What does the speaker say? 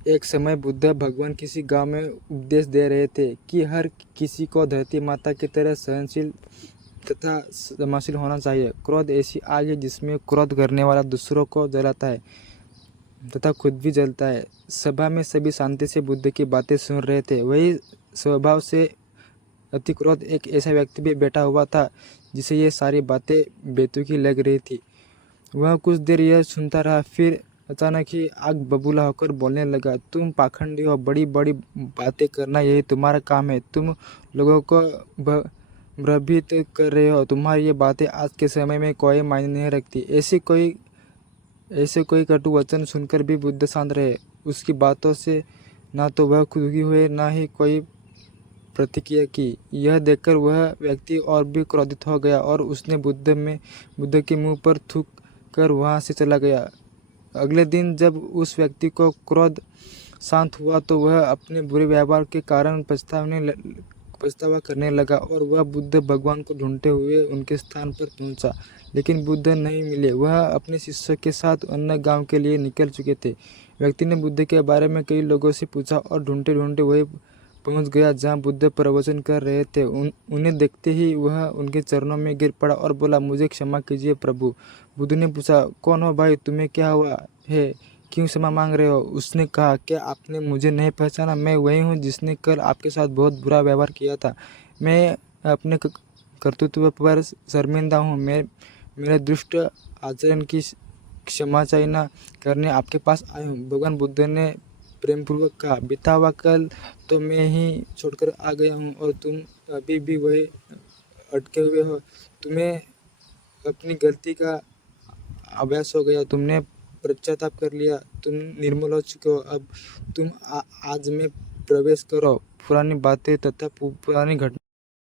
एक समय बुद्ध भगवान किसी गांव में उपदेश दे रहे थे कि हर किसी को धरती माता की तरह सहनशील तथा क्षमाशील होना चाहिए। क्रोध ऐसी आग है जिसमें क्रोध करने वाला दूसरों को जलाता है तथा खुद भी जलता है। सभा में सभी शांति से बुद्ध की बातें सुन रहे थे। वही स्वभाव से अति क्रोध एक ऐसा व्यक्ति भी बैठा हुआ था जिसे ये सारी बातें बेतुकी लग रही थी। वह कुछ देर यह सुनता रहा, फिर अचानक ही आग बबूला होकर बोलने लगा, तुम पाखंडी हो, बड़ी बड़ी बातें करना यही तुम्हारा काम है। तुम लोगों को भ्रमित कर रहे हो। तुम्हारी ये बातें आज के समय में कोई मायने नहीं रखती। ऐसे कोई कटु वचन सुनकर भी बुद्ध शांत रहे। उसकी बातों से ना तो वह दुखी हुए, ना ही कोई प्रतिक्रिया की। यह देखकर वह व्यक्ति और भी क्रोधित हो गया और उसने बुद्ध के मुंह पर थूक कर वहां से चला गया। अगले दिन जब उस व्यक्ति को क्रोध शांत हुआ तो वह अपने बुरे व्यवहार के कारण पछतावा करने लगा और वह बुद्ध भगवान को ढूंढते हुए उनके स्थान पर पहुंचा। लेकिन बुद्ध नहीं मिले। वह अपने शिष्यों के साथ अन्य गांव के लिए निकल चुके थे। व्यक्ति ने बुद्ध के बारे में कई लोगों से पूछा और ढूंढते ढूंढते वही पहुंच गया जहां बुद्ध प्रवचन कर रहे थे। उन्हें देखते ही वह उनके चरणों में गिर पड़ा और बोला, मुझे क्षमा कीजिए प्रभु। बुद्ध ने पूछा, कौन हो भाई, तुम्हें क्या हुआ है, क्यों क्षमा मांग रहे हो? उसने कहा, क्या आपने मुझे नहीं पहचाना? मैं वही हूँ जिसने कल आपके साथ बहुत बुरा व्यवहार किया था। मैं अपने कर्तृत्व पर शर्मिंदा हूँ। मेरे दुष्ट आचरण की क्षमा करने आपके पास आया हूँ। भगवान बुद्ध ने प्रेमपूर्वक कहा, बीता हुआ कल तो मैं ही छोड़कर आ गया हूँ और तुम अभी भी वही अटके हुए हो। तुम्हें अपनी गलती का आभास हो गया, तुमने पश्चाताप कर लिया, तुम निर्मल हो चुके हो। अब तुम आज में प्रवेश करो। पुरानी बातें तथा पुरानी घटना